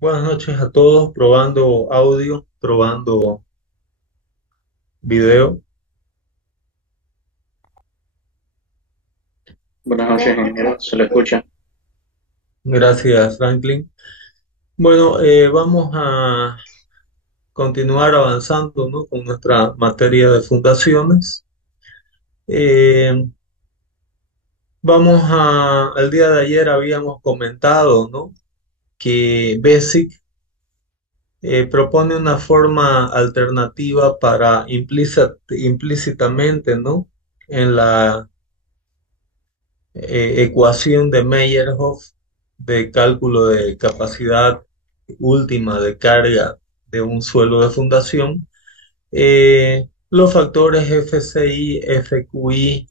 Buenas noches a todos, probando audio, probando video. Buenas noches, ingeniero. Se lo escucha. Gracias, Franklin. Bueno, vamos a continuar avanzando, ¿no?, con nuestra materia de fundaciones. Eh, al día de ayer habíamos comentado, ¿no?, que BASIC propone una forma alternativa para implícitamente, ¿no?, en la ecuación de Meyerhoff de cálculo de capacidad última de carga de un suelo de fundación, los factores FCI, FQI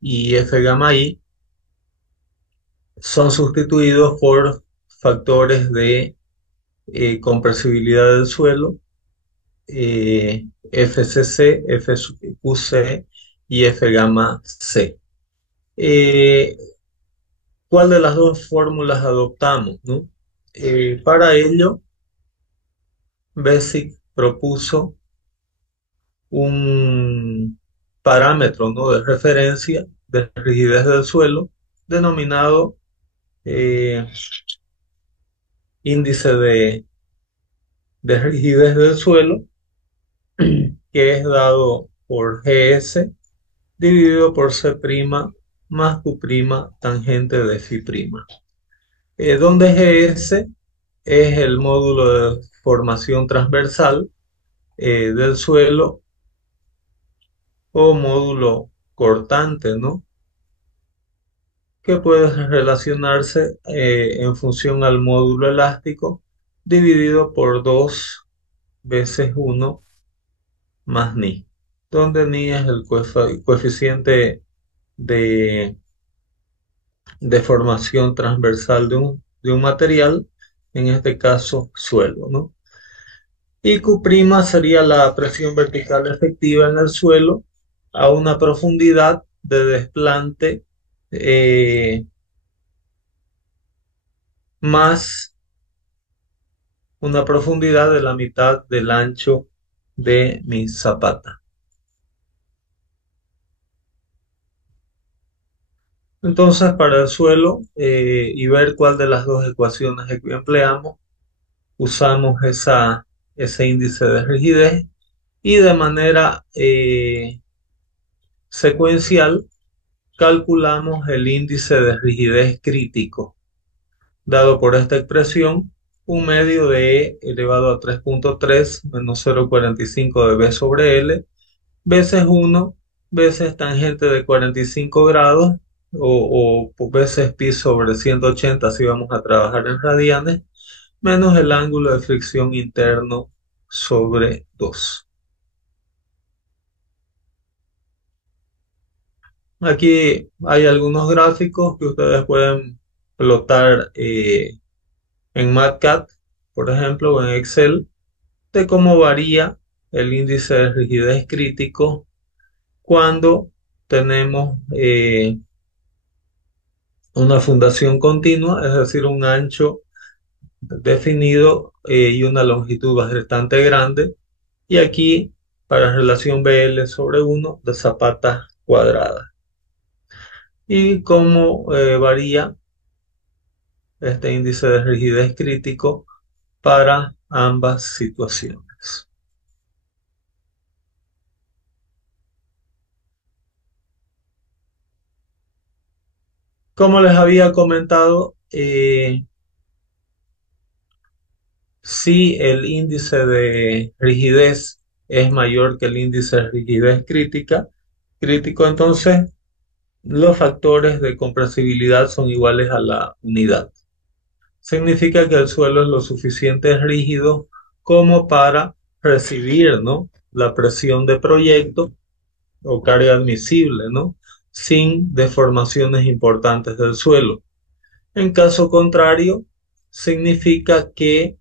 y F gamma I son sustituidos por factores de compresibilidad del suelo, FCC, FQC y F gamma C. Eh, ¿Cuál de las dos fórmulas adoptamos, no? Para ello, Basic propuso un parámetro, ¿no?, de referencia de rigidez del suelo denominado eh, índice de rigidez del suelo, que es dado por GS dividido por C' más Q' tangente de Φ', donde GS es el módulo de formación transversal del suelo o módulo cortante, ¿no?, que puede relacionarse en función al módulo elástico dividido por 2 veces uno más ni, donde ni es el coeficiente de, de formación transversal de un material, en este caso suelo, ¿no? Y Q' sería la presión vertical efectiva en el suelo a una profundidad de desplante eh, más una profundidad de la mitad del ancho de mi zapata. Entonces, para el suelo, y ver cuál de las dos ecuaciones que empleamos, usamos ese índice de rigidez y de manera secuencial calculamos el índice de rigidez crítico, dado por esta expresión, un medio de E elevado a 3.3 menos 0,45 de B sobre L, veces uno veces tangente de 45 grados, o veces pi sobre 180 si vamos a trabajar en radianes, menos el ángulo de fricción interno sobre 2. Aquí hay algunos gráficos que ustedes pueden plotar en MATCAD, por ejemplo, o en Excel, de cómo varía el índice de rigidez crítico cuando tenemos una fundación continua, es decir, un ancho definido y una longitud bastante grande. Y aquí, para relación BL sobre uno de zapata cuadrada. Y cómo varía este índice de rigidez crítico para ambas situaciones. Como les había comentado, si el índice de rigidez es mayor que el índice de rigidez crítico, entonces los factores de compresibilidad son iguales a la unidad. Significa que el suelo es lo suficiente rígido como para recibir, ¿no?, la presión de proyecto o carga admisible, ¿no?, sin deformaciones importantes del suelo. En caso contrario, significa que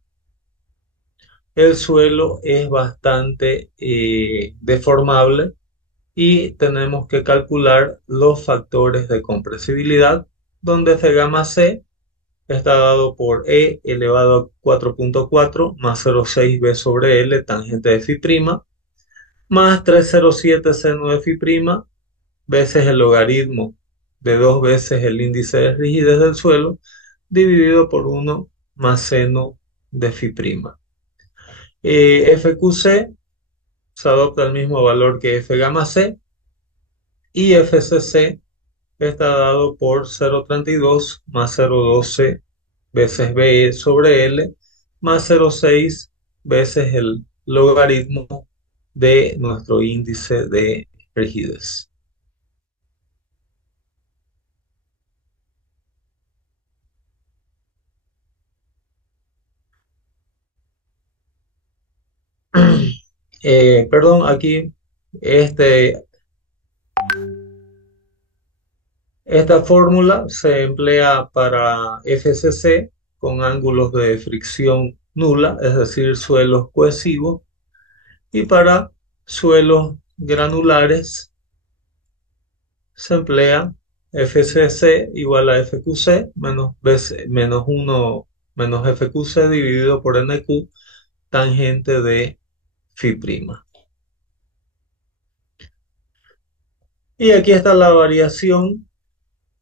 el suelo es bastante deformable y tenemos que calcular los factores de compresibilidad, donde F gamma C está dado por E elevado a 4.4 más 0,6 B sobre L, tangente de phi', más 307 seno de phi' veces el logaritmo de dos veces el índice de rigidez del suelo, dividido por 1 más seno de phi'. FQC se adopta el mismo valor que F gamma C y FCC está dado por 0,32 más 0,12 veces B sobre L más 0,6 veces el logaritmo de nuestro índice de rigidez. Perdón, aquí este, esta fórmula se emplea para FCC con ángulos de fricción nula, es decir, suelos cohesivos, y para suelos granulares se emplea FCC igual a FQC menos 1 menos FQC dividido por NQ, tangente de phi'. Y aquí está la variación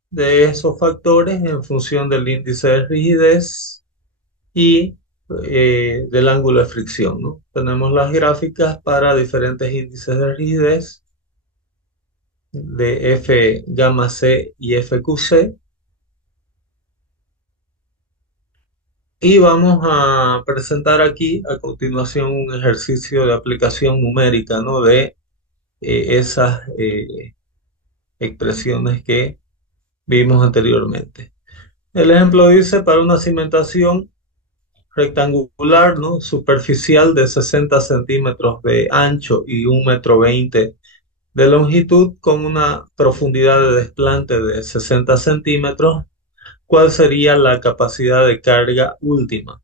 de esos factores en función del índice de rigidez y del ángulo de fricción, ¿no? Tenemos las gráficas para diferentes índices de rigidez de F gamma C y FQC. Y vamos a presentar aquí a continuación un ejercicio de aplicación numérica, ¿no? De esas expresiones que vimos anteriormente. El ejemplo dice para una cimentación rectangular, ¿no? Superficial de 60 centímetros de ancho y 1,20 m de longitud con una profundidad de desplante de 60 centímetros, ¿cuál sería la capacidad de carga última?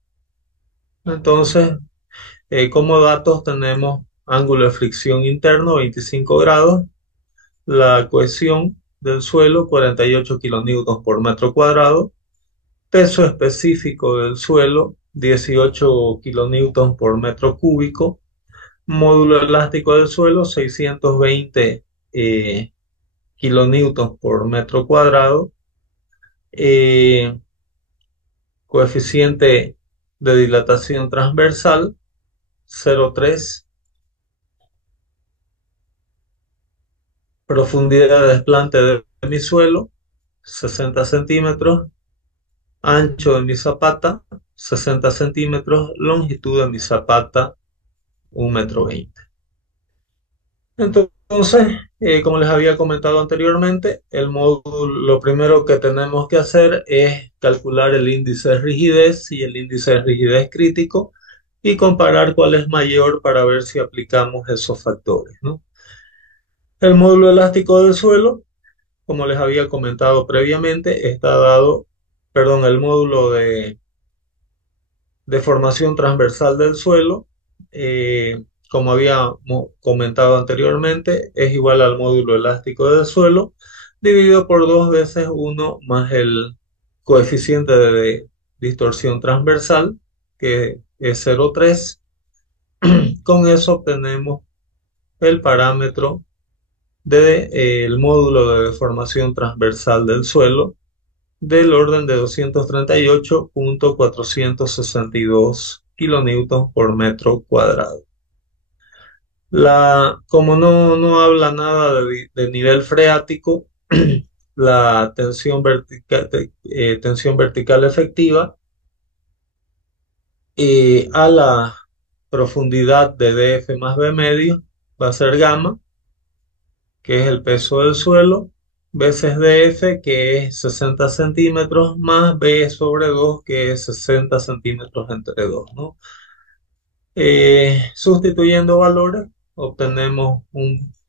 Entonces, como datos tenemos ángulo de fricción interno 25 grados, la cohesión del suelo 48 kilonewtons por metro cuadrado, peso específico del suelo 18 kilonewtons por metro cúbico, módulo elástico del suelo 620 kilonewtons por metro cuadrado, eh, coeficiente de dilatación transversal 0,3, profundidad de desplante de mi suelo 60 centímetros, ancho de mi zapata 60 centímetros, longitud de mi zapata 1,20 m. Entonces, como les había comentado anteriormente, el módulo, lo primero que tenemos que hacer es calcular el índice de rigidez y el índice de rigidez crítico y comparar cuál es mayor para ver si aplicamos esos factores, ¿no? El módulo elástico del suelo, como les había comentado previamente, está dado, perdón, el módulo de deformación transversal del suelo, como había comentado anteriormente, es igual al módulo elástico del suelo, dividido por dos veces 1 más el coeficiente de distorsión transversal, que es 0,3. Con eso obtenemos el parámetro del módulo de deformación transversal del suelo, del orden de 238.462 kilonewtons por metro cuadrado. Como no habla nada de nivel freático, la tensión vertical efectiva a la profundidad de DF más B medio va a ser gamma, que es el peso del suelo, veces DF, que es 60 centímetros, más B sobre 2, que es 60 centímetros entre 2, ¿no? Sustituyendo valores, obtenemos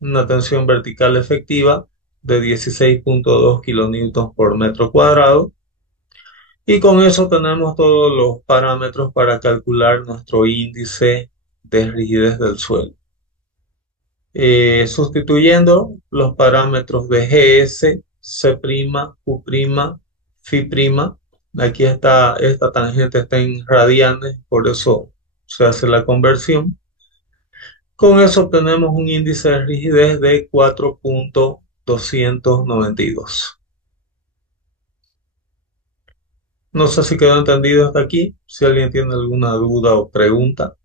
una tensión vertical efectiva de 16.2 kilonewtons por metro cuadrado. Y con eso tenemos todos los parámetros para calcular nuestro índice de rigidez del suelo. Sustituyendo los parámetros de GS, C', Q', phi', Aquí está, esta tangente está en radianes, por eso se hace la conversión. Con eso obtenemos un índice de rigidez de 4,292. No sé si quedó entendido hasta aquí. Si alguien tiene alguna duda o pregunta.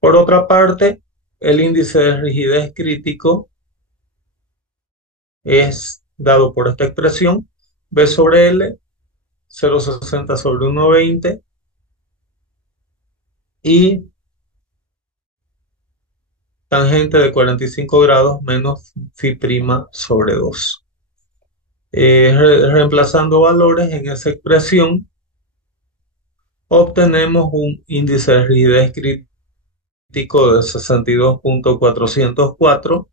Por otra parte, el índice de rigidez crítico es dado por esta expresión: B sobre L, 0,60 sobre 1,20 y tangente de 45 grados menos phi prima sobre 2. Reemplazando valores en esa expresión, obtenemos un índice de rigidez crítico de 62,404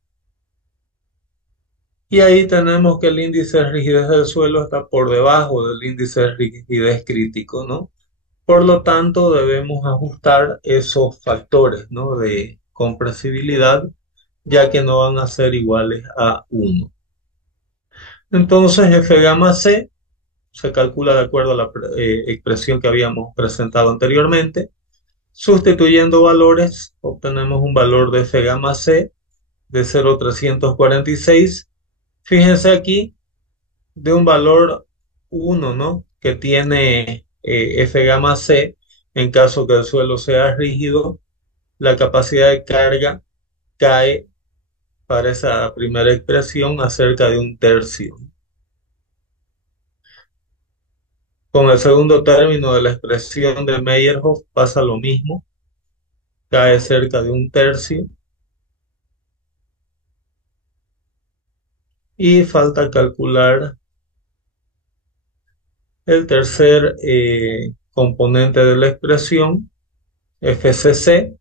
y ahí tenemos que el índice de rigidez del suelo está por debajo del índice de rigidez crítico, ¿no? Por lo tanto, debemos ajustar esos factores, ¿no?, de compresibilidad, ya que no van a ser iguales a 1. Entonces, F gamma C se calcula de acuerdo a la expresión que habíamos presentado anteriormente. Sustituyendo valores, obtenemos un valor de F gamma C de 0,346. Fíjense aquí, de un valor 1, ¿no?, que tiene F gamma C, en caso que el suelo sea rígido, la capacidad de carga cae para esa primera expresión a cerca de 1/3. Con el segundo término de la expresión de Meyerhof pasa lo mismo, cae cerca de 1/3 y falta calcular el tercer componente de la expresión, FCC.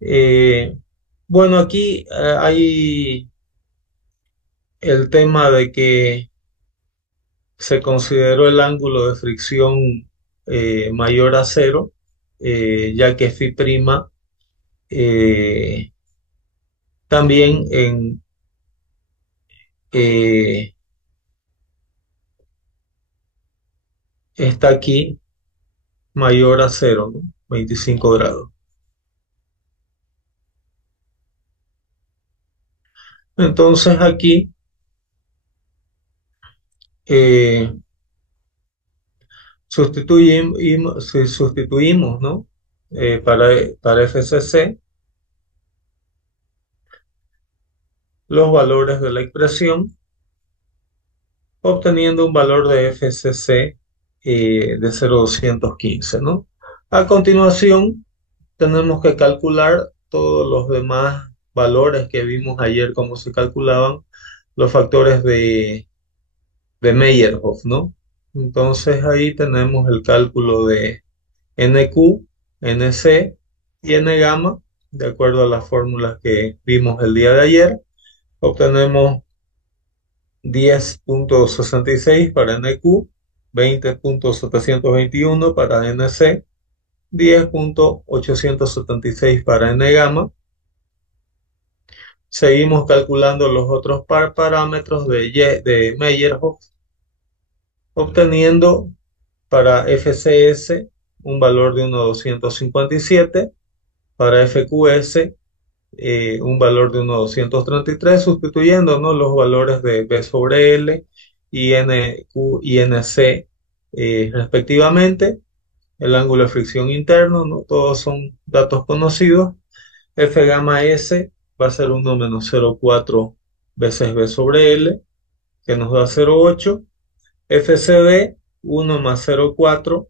Eh, bueno, aquí hay el tema de que se consideró el ángulo de fricción mayor a cero, ya que phi prima eh, también eh, está aquí mayor a cero, ¿no? 25 grados. Entonces aquí eh, sustituimos, ¿no? Para FCC los valores de la expresión, obteniendo un valor de FCC de 0,215, ¿no? A continuación, tenemos que calcular todos los demás valores que vimos ayer, cómo se calculaban los factores de Meyerhof, ¿no? Entonces ahí tenemos el cálculo de NQ, NC y N gamma, de acuerdo a las fórmulas que vimos el día de ayer. Obtenemos 10,66 para NQ, 20,721 para NC, 10,876 para N gamma. Seguimos calculando los otros parámetros de Meyerhof, obteniendo para FCS un valor de 1,257, para FQS un valor de 1,233, sustituyendo, ¿no?, los valores de B sobre L y NQ y NC respectivamente. El ángulo de fricción interno, ¿no? Todos son datos conocidos. F gamma S va a ser 1 menos 0,4 veces B sobre L, que nos da 0,8. FCD, 1 más 0,4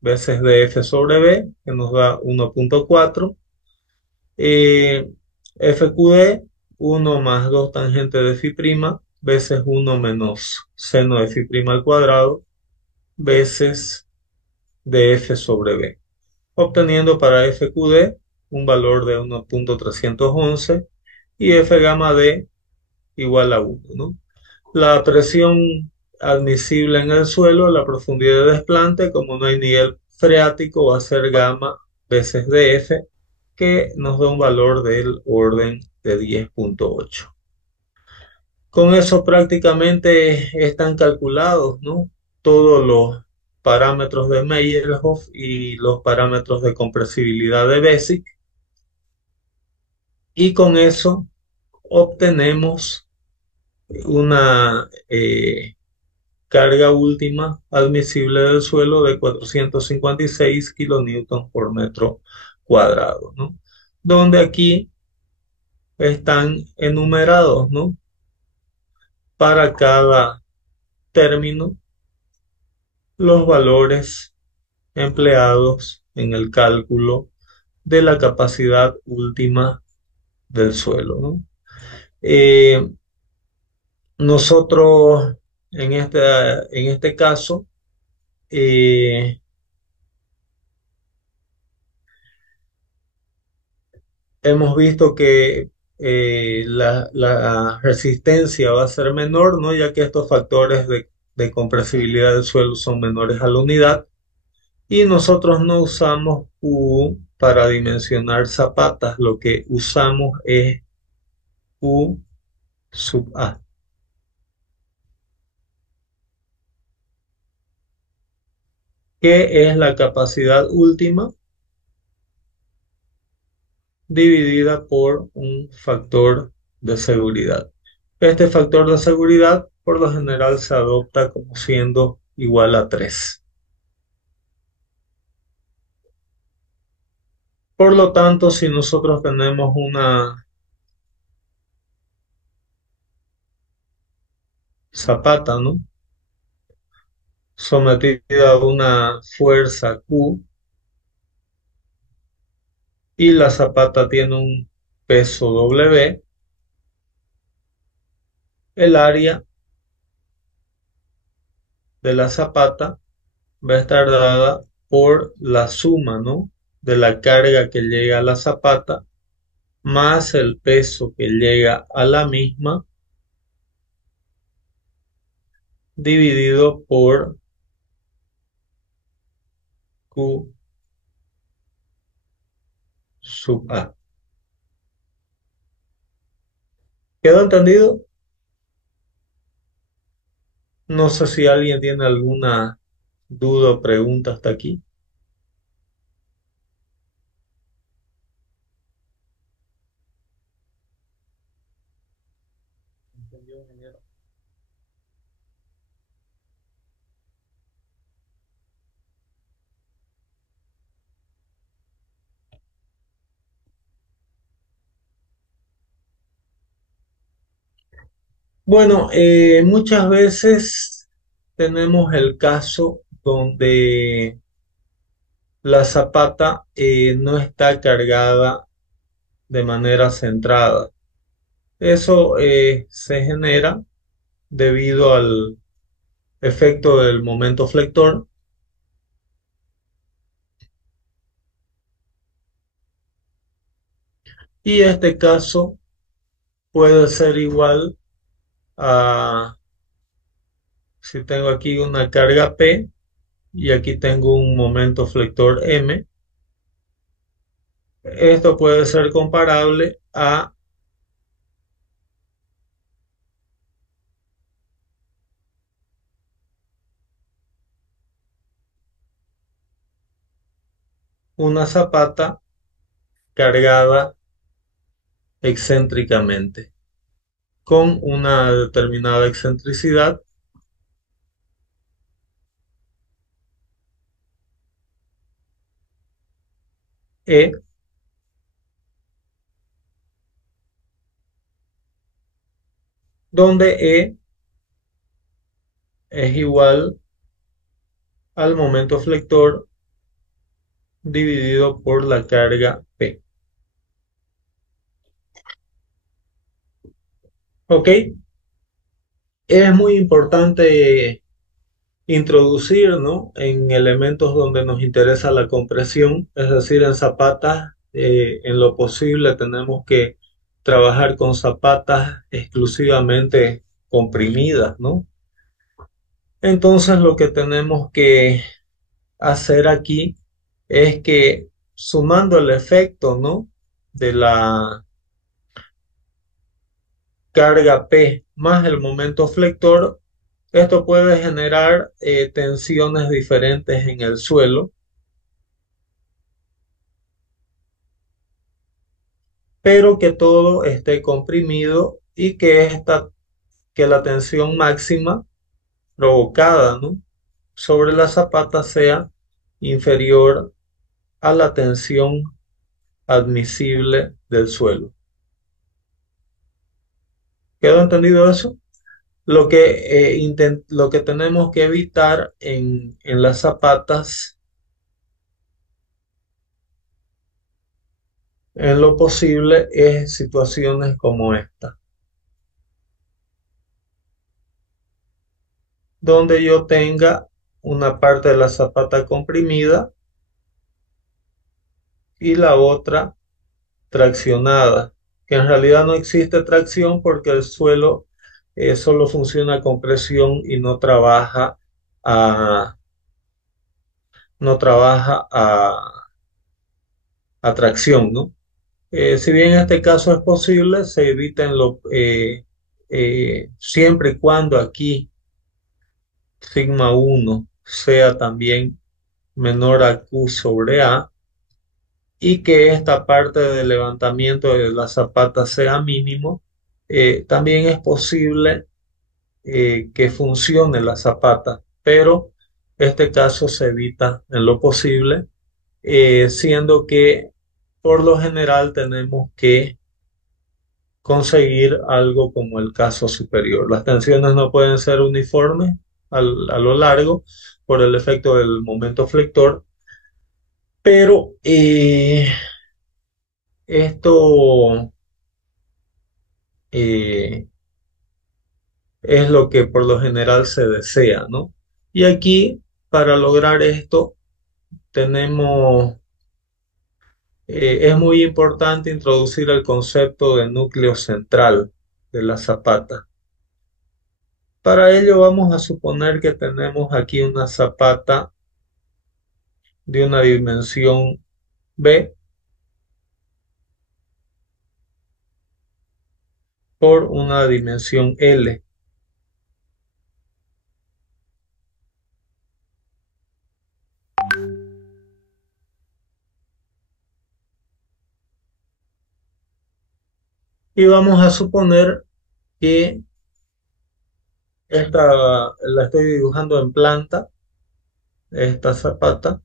veces DF sobre B, que nos da 1,4. FQD, 1 más 2 tangente de phi prima, veces 1 menos seno de phi prima al cuadrado, veces DF sobre B, obteniendo para FQD un valor de 1,311 y F gamma D igual a 1, ¿no? La presión admisible en el suelo, la profundidad de desplante, como no hay nivel freático, va a ser gamma veces df, que nos da un valor del orden de 10,8. Con eso prácticamente están calculados, ¿no? Todos los parámetros de Meyerhoff y los parámetros de compresibilidad de Bessick, y con eso obtenemos una carga última admisible del suelo de 456 kilonewton por metro cuadrado, ¿no? Donde aquí están enumerados, ¿no? Para cada término los valores empleados en el cálculo de la capacidad última del suelo, ¿no? Eh, Nosotros en este caso eh, hemos visto que la resistencia va a ser menor, ¿no? Ya que estos factores de compresibilidad del suelo son menores a la unidad, y nosotros no usamos U para dimensionar zapatas, lo que usamos es U sub A, que es la capacidad última dividida por un factor de seguridad. Este factor de seguridad por lo general se adopta como siendo igual a 3. Por lo tanto, si nosotros tenemos una zapata, ¿no? Sometida a una fuerza Q, y la zapata tiene un peso W, el área de la zapata va a estar dada por la suma, ¿no? De la carga que llega a la zapata más el peso que llega a la misma, dividido por Q sub A. ¿Quedó entendido? No sé si alguien tiene alguna duda o pregunta hasta aquí. ¿Entendió, ingeniero? Bueno, muchas veces tenemos el caso donde la zapata no está cargada de manera centrada. Eso se genera debido al efecto del momento flector, y este caso puede ser igual a, si tengo aquí una carga P y aquí tengo un momento flector M, esto puede ser comparable a una zapata cargada excéntricamente con una determinada excentricidad E, donde E es igual al momento flector dividido por la carga P. ¿Ok? Es muy importante introducir, ¿no? En elementos donde nos interesa la compresión, es decir, en zapatas, en lo posible tenemos que trabajar con zapatas exclusivamente comprimidas, ¿no? Entonces lo que tenemos que hacer aquí es que sumando el efecto, ¿no? de la carga P más el momento flector, esto puede generar tensiones diferentes en el suelo, pero que todo esté comprimido y que la tensión máxima provocada, ¿no? sobre la zapata sea inferior a la tensión admisible del suelo. ¿Quedó entendido eso? Lo que tenemos que evitar en las zapatas en lo posible es situaciones como esta, donde yo tenga una parte de la zapata comprimida y la otra traccionada, que en realidad no existe tracción porque el suelo solo funciona con presión y a, no trabaja a tracción, ¿no? Si bien en este caso es posible, se evita siempre y cuando aquí sigma 1 sea también menor a Q sobre A y que esta parte del levantamiento de la zapata sea mínimo, también es posible que funcione la zapata, pero este caso se evita en lo posible, siendo que por lo general tenemos que conseguir algo como el caso superior. Las tensiones no pueden ser uniformes a lo largo por el efecto del momento flector, pero esto eh, es lo que por lo general se desea, ¿no? Y aquí, para lograr esto, tenemos, es muy importante introducir el concepto de núcleo central de la zapata. Para ello vamos a suponer que tenemos aquí una zapata de una dimensión B por una dimensión L. Y vamos a suponer que esta la estoy dibujando en planta, esta zapata,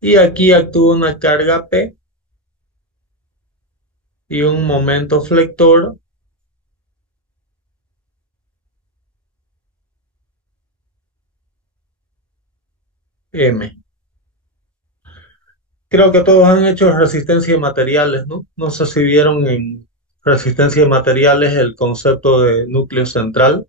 y aquí actúa una carga P y un momento flector M. Creo que todos han hecho resistencia de materiales, ¿no? No sé si vieron en resistencia de materiales el concepto de núcleo central.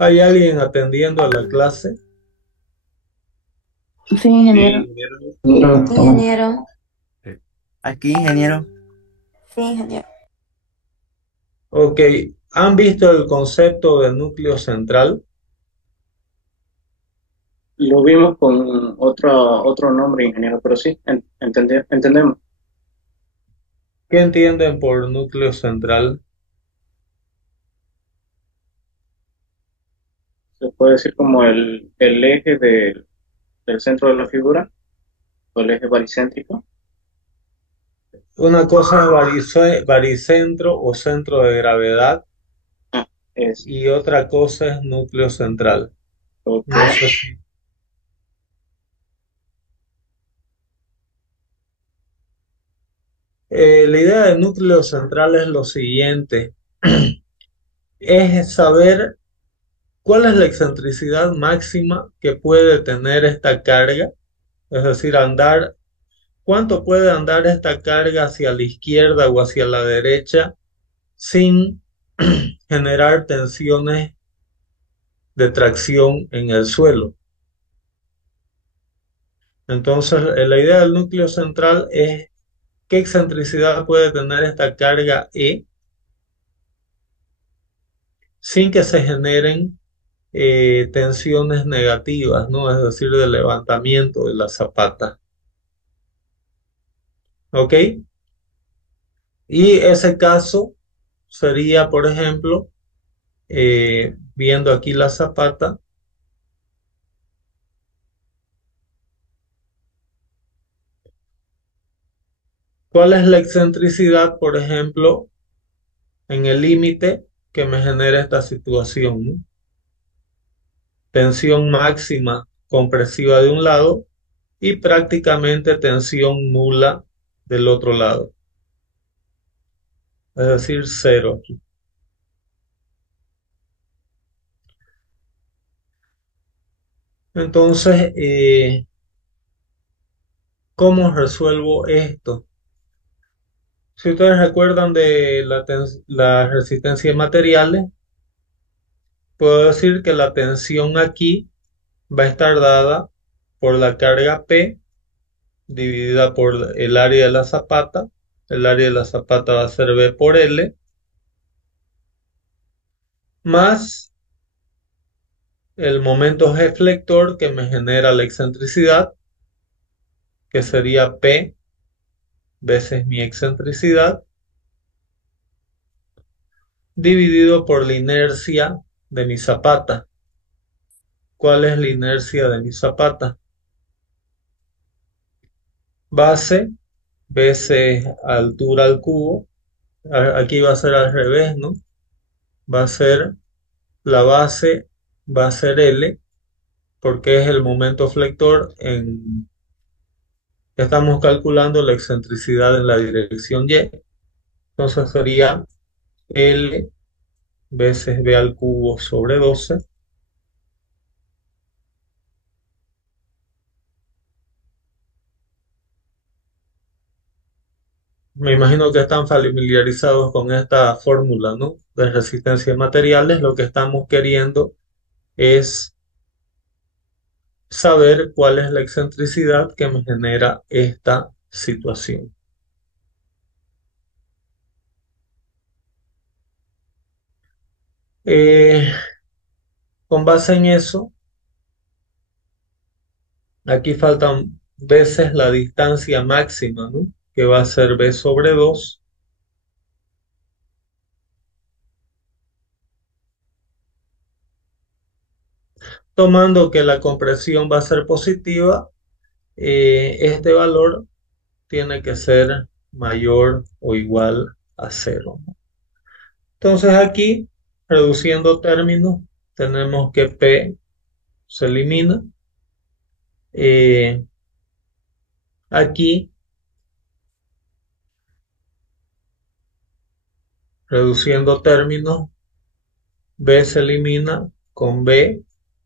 ¿Hay alguien atendiendo a la clase? Sí, ingeniero. Ingeniero, Sí, estamos. ingeniero. Aquí, ingeniero. Sí, ingeniero. Ok, ¿han visto el concepto de núcleo central? Lo vimos con otro nombre, ingeniero, pero sí, entendemos. ¿Qué entienden por núcleo central? Se puede decir como el eje del centro de la figura, o el eje baricéntrico. Una cosa es baricentro o centro de gravedad Ah, es, y otra cosa es núcleo central. ok. No sé si... La idea de núcleo central es lo siguiente, es saber cuál es la excentricidad máxima que puede tener esta carga, es decir, cuánto puede andar esta carga hacia la izquierda o hacia la derecha sin generar tensiones de tracción en el suelo. Entonces, la idea del núcleo central es qué excentricidad puede tener esta carga E sin que se generen tensiones negativas, ¿no? Es decir, de levantamiento de la zapata. ¿Ok? Y ese caso sería, por ejemplo, viendo aquí la zapata, ¿cuál es la excentricidad, por ejemplo, en el límite que me genera esta situación, ¿no? Tensión máxima compresiva de un lado y prácticamente tensión nula del otro lado, es decir, cero aquí. Entonces, ¿cómo resuelvo esto? Si ustedes recuerdan de la resistencia de materiales, puedo decir que la tensión aquí va a estar dada por la carga P dividida por el área de la zapata. El área de la zapata va a ser B por L, más el momento deflector que me genera la excentricidad, que sería P veces mi excentricidad, dividido por la inercia de mi zapata. ¿Cuál es la inercia de mi zapata? Base veces altura al cubo. Aquí va a ser al revés, ¿no? Va a ser la base, va a ser L, porque es el momento flector estamos calculando la excentricidad en la dirección Y. Entonces sería L veces B al cubo sobre 12. Me imagino que están familiarizados con esta fórmula, ¿no? De resistencia de materiales. Lo que estamos queriendo es saber cuál es la excentricidad que me genera esta situación. Eh, con base en eso, aquí faltan veces la distancia máxima, ¿no? Que va a ser B sobre 2. Tomando que la compresión va a ser positiva, este valor tiene que ser mayor o igual a cero. Entonces aquí, reduciendo términos, tenemos que P se elimina. Aquí, reduciendo términos, B se elimina con B,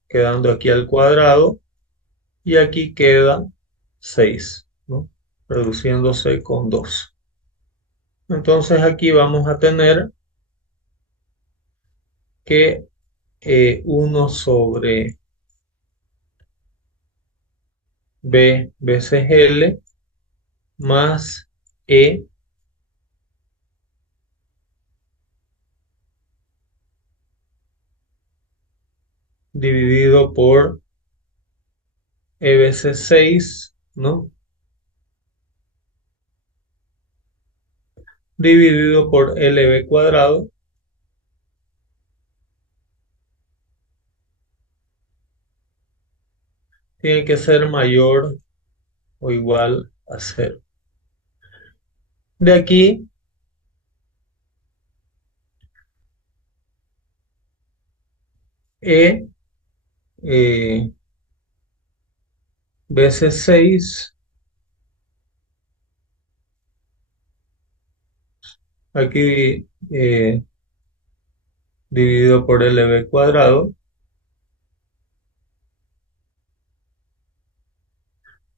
quedando aquí al cuadrado, y aquí queda 6, ¿no? Reduciéndose con 2. Entonces aquí vamos a tener que 1 sobre B veces L más E dividido por E veces 6, ¿no? Dividido por LB cuadrado, tiene que ser mayor o igual a cero. De aquí, E eh, veces 6, aquí dividido por LB cuadrado,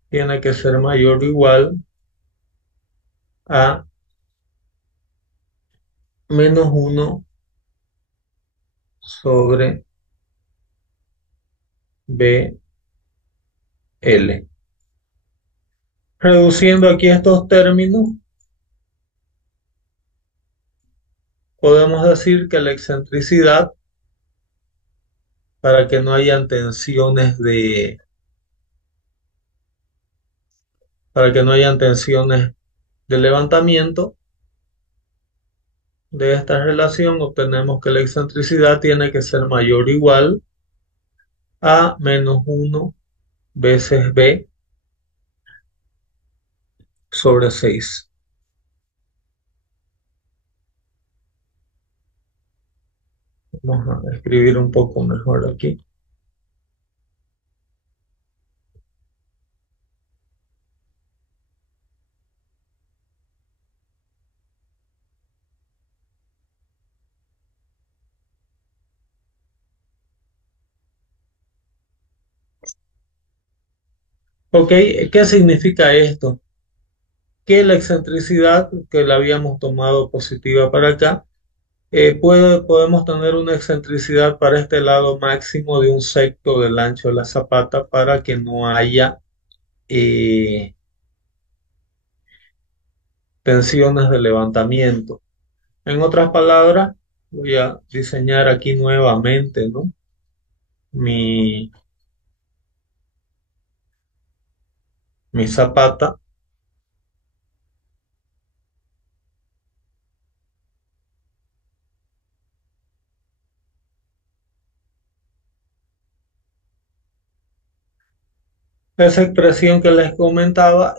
tiene que ser mayor o igual a menos 1 sobre BL. Reduciendo aquí estos términos, podemos decir que la excentricidad, para que no hayan para que no hayan tensiones de levantamiento de esta relación, obtenemos que la excentricidad tiene que ser mayor o igual a menos 1 veces B sobre 6. Vamos a escribir un poco mejor aquí. Ok, ¿qué significa esto? Que la excentricidad, que la habíamos tomado positiva para acá, podemos tener una excentricidad para este lado máximo de un sexto del ancho de la zapata para que no haya eh, tensiones de levantamiento. En otras palabras, voy a diseñar aquí nuevamente, ¿no? mi, mi zapata. Esa expresión que les comentaba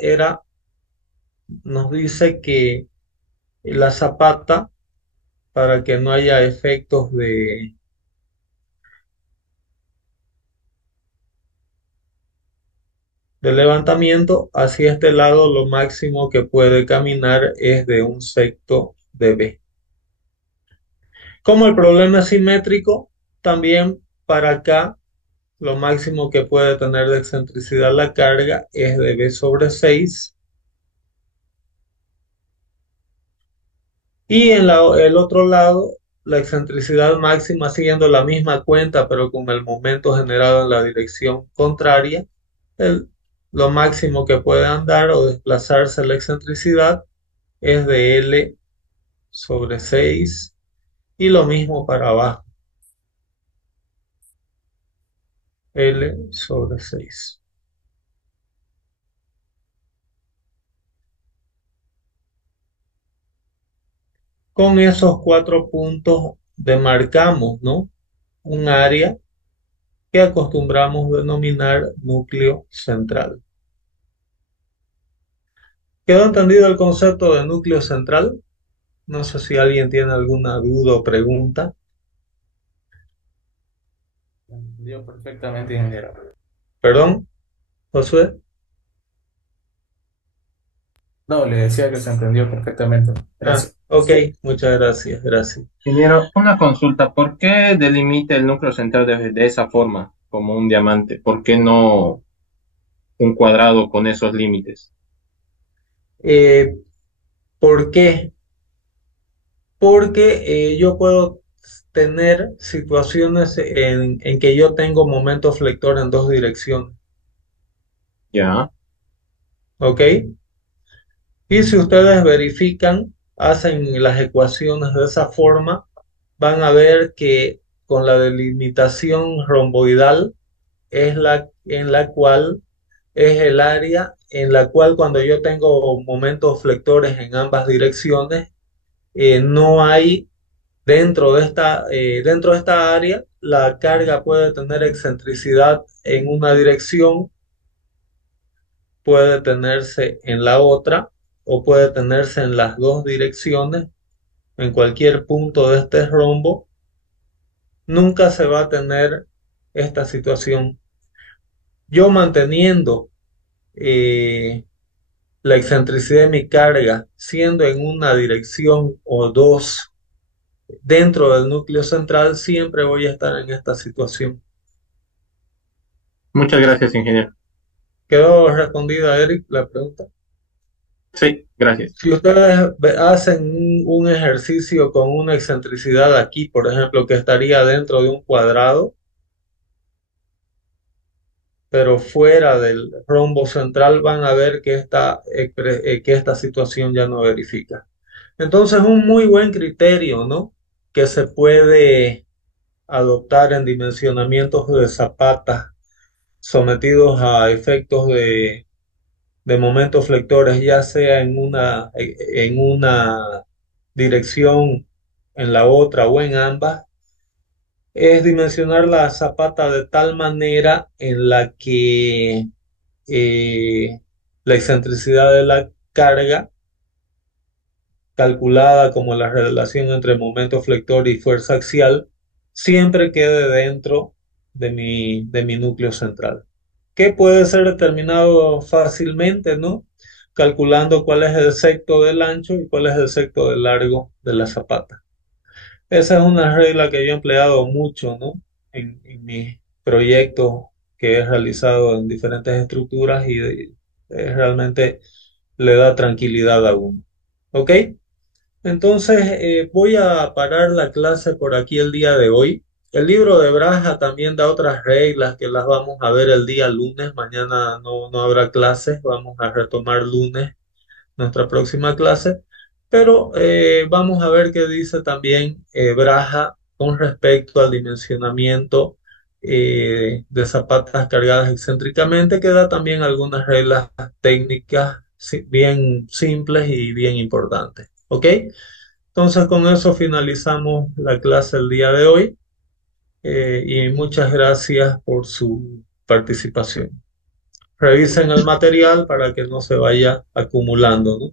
nos dice que la zapata, para que no haya efectos de levantamiento, hacia este lado lo máximo que puede caminar es de un sexto de B. Como el problema es simétrico, también para acá lo máximo que puede tener de excentricidad la carga es de B sobre 6. Y en el otro lado, la excentricidad máxima siguiendo la misma cuenta, pero con el momento generado en la dirección contraria, el- lo máximo que puede andar o desplazarse la excentricidad es de L sobre 6 y lo mismo para abajo, L sobre 6. Con esos 4 puntos demarcamos, ¿no? Un área que acostumbramos denominar núcleo central. ¿Quedó entendido el concepto de núcleo central? No sé si alguien tiene alguna duda o pregunta. Entendió perfectamente, ingeniero. Perdón, Josué. No, le decía que se entendió perfectamente. Gracias. Ok, muchas gracias, gracias. Ingeniero, una consulta. ¿Por qué delimita el núcleo central de esa forma, como un diamante? ¿Por qué no un cuadrado con esos límites? Eh, ¿Por qué? Porque yo puedo tener situaciones en que yo tengo momento flector en dos direcciones, Ya, ¿ok? Y si ustedes verifican, hacen las ecuaciones de esa forma, van a ver que con la delimitación romboidal es la en la cual es el área en la cual cuando yo tengo momentos flectores en ambas direcciones, no hay dentro de esta área, la carga puede tener excentricidad en una dirección, puede tenerse en la otra o puede tenerse en las dos direcciones, en cualquier punto de este rombo. Nunca se va a tener esta situación. Yo manteniendo eh, la excentricidad de mi carga siendo en una dirección o dos dentro del núcleo central, siempre voy a estar en esta situación. muchas gracias, ingeniero. ¿Quedó respondida, Eric, la pregunta? Sí, gracias. Si ustedes hacen un ejercicio con una excentricidad aquí, por ejemplo, que estaría dentro de un cuadrado, pero fuera del rombo central van a ver que que esta situación ya no verifica. Entonces, un muy buen criterio, ¿no? Que se puede adoptar en dimensionamientos de zapatas sometidos a efectos de momentos flectores, ya sea en una dirección, en la otra o en ambas, es dimensionar la zapata de tal manera en la que la excentricidad de la carga, calculada como la relación entre momento flector y fuerza axial, siempre quede dentro de mi núcleo central, que puede ser determinado fácilmente, ¿no? Calculando cuál es el secto del ancho y cuál es el secto del largo de la zapata. Esa es una regla que yo he empleado mucho, ¿no? En mis proyectos que he realizado en diferentes estructuras y realmente le da tranquilidad a uno. ¿Ok? Entonces, voy a parar la clase por aquí el día de hoy. El libro de Braja también da otras reglas que las vamos a ver el día lunes. Mañana no habrá clases, vamos a retomar lunes nuestra próxima clase, pero vamos a ver qué dice también Braja con respecto al dimensionamiento de zapatas cargadas excéntricamente, que da también algunas reglas técnicas bien simples y bien importantes. ¿Ok? Entonces con eso finalizamos la clase el día de hoy y muchas gracias por su participación. Revisen el material para que no se vaya acumulando, ¿no?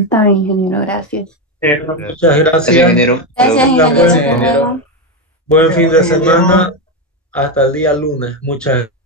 Está bien, ingeniero, gracias. Muchas Gracias, gracias. ingeniero. Gracias, Tenga ingeniero. Gracias, Hasta ingeniero. luego. buen fin de semana. Hasta el día lunes. Muchas gracias.